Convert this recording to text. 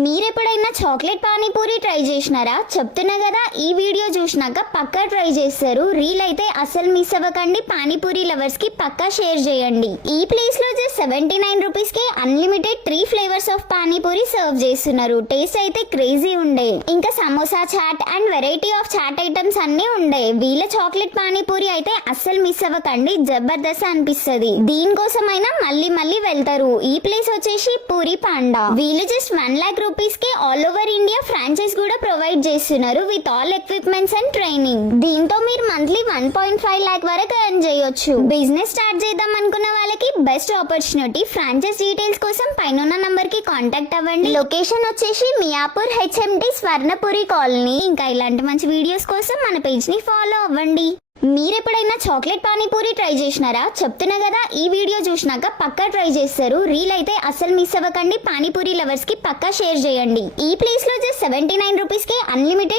మీరెప్పుడైనా chocolate panipuri try చేసినారా? చెప్తున్నా కదా, ఈ వీడియో చూసినాక పక్కా ట్రై చేస్తారు. రీల్ అయితే అసలు మిస్ అవ్వకండి. పానీపూరి లవర్స్ కి పక్కా షేర్ చేయండి. ఈ ప్లేస్ లో జస్ట్ 79 రూపీస్ కి unlimited 3 flavours of panipuri serve చేస్తున్నారు. టేస్ట్ అయితే క్రేజీ ఉండే. ఇంకా samosa chaat and variety of chaat items అన్ని ఉండే. వీళ్ళ చాక్లెట్ పానీపూరి అయితే అస్సలు మిస్ అవ్వకండి, జబర్దస్త్ అనిపిస్తుంది. దీనికోసమైనా మళ్ళీ మళ్ళీ వెళ్తారు. ఈ ప్లేస్ వచ్చేసి పూరి పాండా. వీళ్ళు జస్ట్ 1 lakh రూపీస్ కి ఆల్ ఓవర్ ఇండియా ఫ్రాంచైజ్ కూడా ప్రొవైడ్ చేస్తున్నారు with all equipments and training. దీంతో మీరు మంత్లీ 1.5 lakh వరకు ఎర్న్ చేయొచ్చు. బిజినెస్ స్టార్ట్ చేద్దాం అనుకున్న వాళ్ళకి బెస్ట్ ఆపర్చునిటీ. ఫ్రాంచైజ్ డీటెయిల్స్ కోసం పైన నంబర్ కి కాంటాక్ట్ అవ్వండి. లొకేషన్ వచ్చేసి మియాపూర్ హెచ్ఎండి స్వర్ణపురి కాలనీ. ఇంకా ఇలాంటి మంచి వీడియోస్ కోసం మన పేజ్ ని ఫాలో అవ్వండి. మీరెప్పుడైనా చాక్లెట్ పానీపూరి ట్రై చేసినారా? చెప్తున్నా కదా, ఈ వీడియో చూసినాక పక్కా ట్రై చేస్తారు. రీల్ అయితే అస్సలు మిస్ అవ్వకండి. పానీపూరి లవర్స్ కి పక్కా షేర్ చేయండి. ఈ ప్లేస్ లో జస్ట్ 79 రూపీస్ కి అన్లిమిటెడ్